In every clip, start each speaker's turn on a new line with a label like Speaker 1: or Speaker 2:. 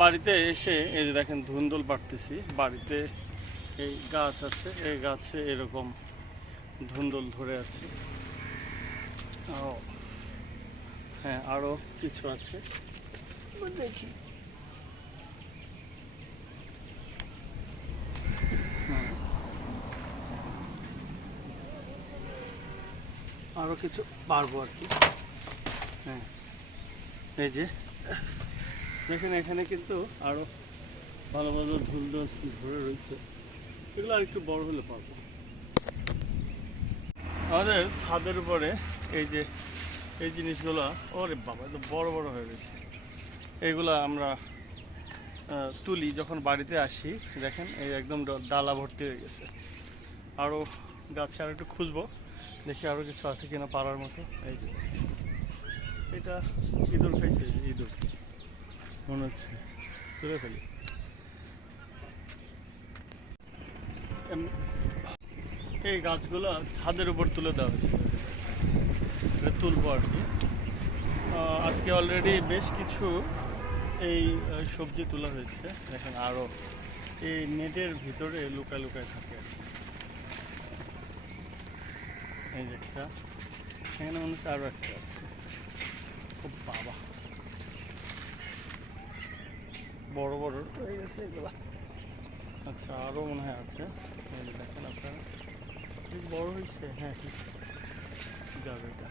Speaker 1: বাড়িতে এসে এই যে দেখেন ধুন্দল পাড়তেছি বাড়িতে এই গাছ আছে এই গাছে এরকম ধুন্দল ধরে আছে। হ্যাঁ আরও কিছু আছে। দেখি। হুম। আরও কিছু পারব আর কি। হ্যাঁ এই যে দেখেন, এখানে কিন্তু আরও ভালো ভালো ধুল ধরে রয়েছে। এগুলো আর একটু বড় হলে পারব আমাদের ছাদের উপরে এই যে, এই জিনিসগুলো, ওরে বাবা তো বড় বড় হয়ে গেছে এইগুলা আমরা তুলি যখন বাড়িতে আসি, দেখেন, এই একদম ডালা ভর্তি হয়ে গেছে। আরও গাছে আর একটু খুঁজবো, দেখি আরও কিছু আছে কিনা পাড়ার মতো। এই যে, এটা ইঁদুর খাইছে, ইঁদুর। মনে হচ্ছে। তুলে ফেলি। এই গাছগুলো ছাদের উপর তুলে দেওয়া হয়েছে। তুলবো আর কি। আজকে অলরেডি বেশ কিছু এই সবজি তোলা হয়েছে। দেখেন আরও এই নেটের ভিতরে লুকায় লুকায় থাকে। আর কি। এই যে একটা। এখানে মনে হচ্ছে আরও একটা আছে। ও বাবা। বড় বড়। হয়ে গেছে এগুলা আচ্ছা আরও মনে হয় আছে। দেখেন আপনারা। বেশ বড় হয়েছে হ্যাঁ যাবে এটা।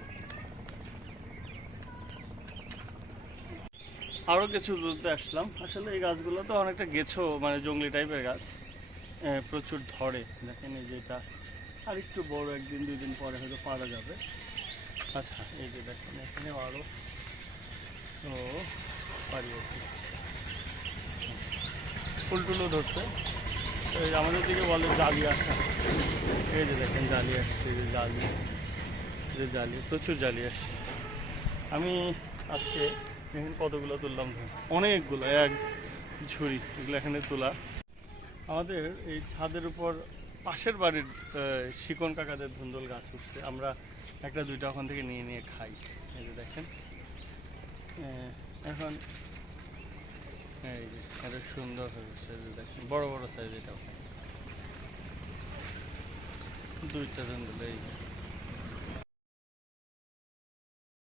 Speaker 1: আরও কিছু বলতে আসলাম। আসলে এই গাছগুলো তো অনেকটা গেছো মানে জঙ্গলি টাইপের গাছ। প্রচুর ধরে। দেখেন এই যে এটা। আর একটু বড় একদিন দুই দিন পরে হয়তো পারা যাবে। আচ্ছা এই যে দেখেন এখানেও আরও ও পারি আর কি। ফুল টুলও ধরছে আমাদের দিকে বলে জালি আসা এই যে দেখেন জালি আসছে যে জালি। যে জালি, প্রচুর জালি আসছে। আমি আজকে দেখেন কতগুলো তুললাম অনেকগুলো, এক ঝুড়ি এগুলো এখানে তোলা। আমাদের এই ছাদের উপর পাশের বাড়ির শিকন কাকাদের ধুন্দল গাছ উঠছে। আমরা একটা দুইটা ওখান থেকে নিয়ে নিয়ে খাই। এই যে দেখেন। এখন এই যে এটা সুন্দর হয়েছে, এই যে দেখেন, বড় বড় সাইজ এটাও। দুইটা ধুন্দল এই যে।